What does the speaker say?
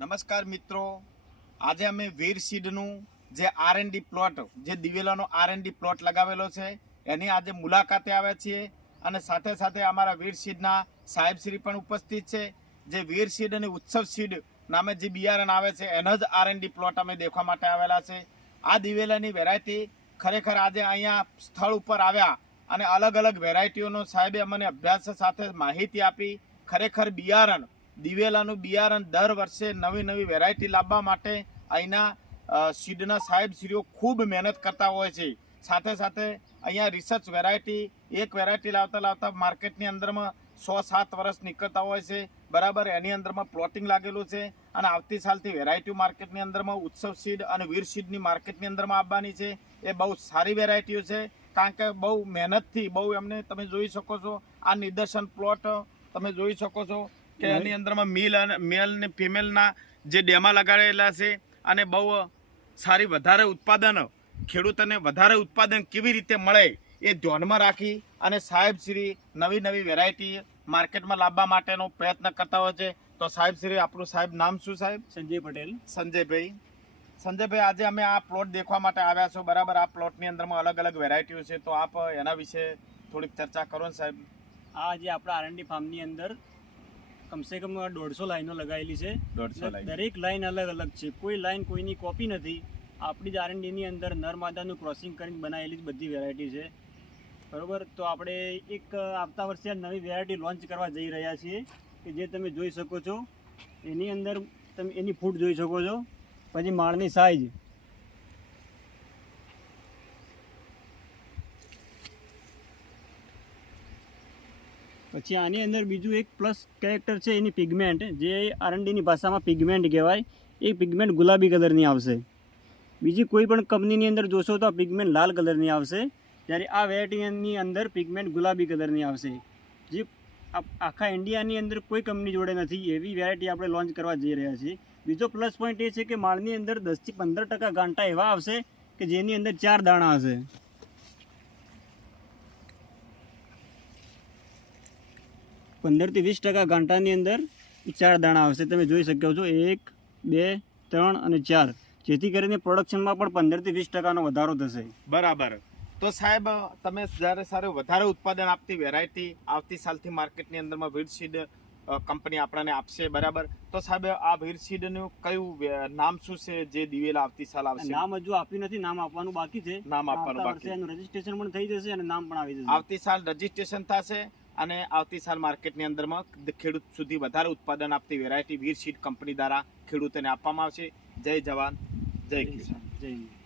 નમસ્કાર મિત્રો. આજે અમે વીર સીડનું જે આર એન ડી પ્લોટ જે દિવેલાનો આર એન ડી પ્લોટ લગાવેલો છે, એની આજે મુલાકાતે આવ્યા છીએ અને સાથે સાથે અમારા વીર સીડના સાહેબશ્રી પણ ઉપસ્થિત છે. જે વીર સીડ અને ઉત્સવ સીડ નામે જે બિયારણ આવે છે, એનો જ આર એન ડી પ્લોટ અમે દેખવા માટે આવેલા છે. આ દિવેલાની વેરાયટી ખરેખર આજે અહીંયા સ્થળ ઉપર આવ્યા અને અલગ અલગ વેરાયટીઓનો સાહેબે અમને અભ્યાસ સાથે માહિતી આપી. ખરેખર બિયારણ દિવેલાનું બિયારણ દર વર્ષે નવી નવી વેરાયટી લાવવા માટે અહીંના સીડના સાહેબશ્રીઓ ખૂબ મહેનત કરતા હોય છે. સાથે સાથે અહીંયા રિસર્ચ વેરાયટી એક વેરાયટી લાવતા લાવતા માર્કેટની અંદરમાં સો સાત વર્ષ નીકળતા હોય છે. બરાબર, એની અંદરમાં પ્લોટિંગ લાગેલું છે અને આવતી સાલથી વેરાયટી માર્કેટની અંદરમાં ઉત્સવ સીડ અને વીર સીડની માર્કેટની અંદરમાં આવવાની છે. એ બહુ સારી વેરાયટીઓ છે, કારણ કે બહુ મહેનતથી બહુ એમને તમે જોઈ શકો છો. આ નિદર્શન પ્લોટ તમે જોઈ શકો છો. કે એની અંદરમાં મિલ અને મેલ ને ફિમેલના જે ડેમા લગાડેલા છે અને બહુ સારી વધારે ઉત્પાદન ખેડૂતોને વધારે ઉત્પાદન કેવી રીતે મળે એ ધ્યાનમાં રાખી અને સાહેબશ્રી નવી નવી વેરાયટી માર્કેટમાં લાવવા માટેનો પ્રયત્ન કરતા હોય છે. તો સાહેબશ્રી આપણું સાહેબ નામ શું સાહેબ? સંજય પટેલ. સંજયભાઈ. સંજયભાઈ આજે અમે આ પ્લોટ દેખવા માટે આવ્યા છો. બરાબર આ પ્લોટની અંદરમાં અલગ અલગ વેરાયટીઓ છે. તો આપ એના વિશે થોડીક ચર્ચા કરો ને સાહેબ. આ જે આપણા આરંડી ફાર્મની અંદર કમસે કમ દોઢસો લાઈનો લગાવેલી છે. દોઢસો દરેક લાઈન અલગ અલગ છે. કોઈ લાઈન કોઈની કોપી નથી. આપણી જ આરએનડીની અંદર નર માદાનું ક્રોસિંગ કરીને બનાવેલી જ બધી વેરાયટી છે. બરોબર? તો આપણે એક આવતા વર્ષે આ નવી વેરાયટી લોન્ચ કરવા જઈ રહ્યા છીએ કે જે તમે જોઈ શકો છો. એની અંદર તમે એની ફૂટ જોઈ શકો છો. પછી માળની સાઈઝ પછી આની અંદર બીજું એક પ્લસ કેરેક્ટર છે એની પિગમેન્ટ જે આરંડીની ભાષામાં પિગમેન્ટ કહેવાય. એ પિગમેન્ટ ગુલાબી કલરની આવશે. બીજી કોઈ પણ કંપનીની અંદર જોશો તો આ પિગમેન્ટ લાલ કલરની આવશે. જ્યારે આ વેરાયટીની અંદર પિગમેન્ટ ગુલાબી કલરની આવશે. જે આખા ઇન્ડિયાની અંદર કોઈ કંપની જોડે નથી, એવી વેરાયટી આપણે લોન્ચ કરવા જઈ રહ્યા છીએ. બીજો પ્લસ પોઈન્ટ એ છે કે માળની અંદર દસથી પંદર ટકા ગાંટા એવા આવશે કે જેની અંદર ચાર દાણા હશે. પંદરથી વીસ ટકા ગાંટાની અંદર ચાર દાણા આવશે. તમે જોઈ શકો છો એક બે ત્રણ અને ચાર. જેથી કરીને પ્રોડક્શનમાં પણ પંદરથી વીસ ટકાનો વધારો થશે. બરાબર. તો સાહેબ તમે જ્યારે સારું વધારે ઉત્પાદન આપતી વેરાયટી આવતી સાલથી માર્કેટની અંદરમાં વીરસીડ કંપની આપણને આપશે બરાબર? તો સાહેબ આ વીરસીડનું કયું નામ શું છે? જે દિવેલ આવતી સાલ આવશે? નામ હજુ આપ્યું નથી નામ આપવાનું બાકી છે. નામ આપવાનું બાકી. છે એનું રજીસ્ટ્રેશન પણ થઈ જશે અને નામ પણ આવી જશે. આવતી સાલ રજીસ્ટ્રેશન થશે? અને આવતી સાલ માર્કેટની અંદરમાં ખેડૂત સુધી વધારે ઉત્પાદન આપતી વેરાયટી વીર શીટ કંપની દ્વારા ખેડૂતોને આપવામાં આવશે. જય જવાન. જય કિસાન. જય.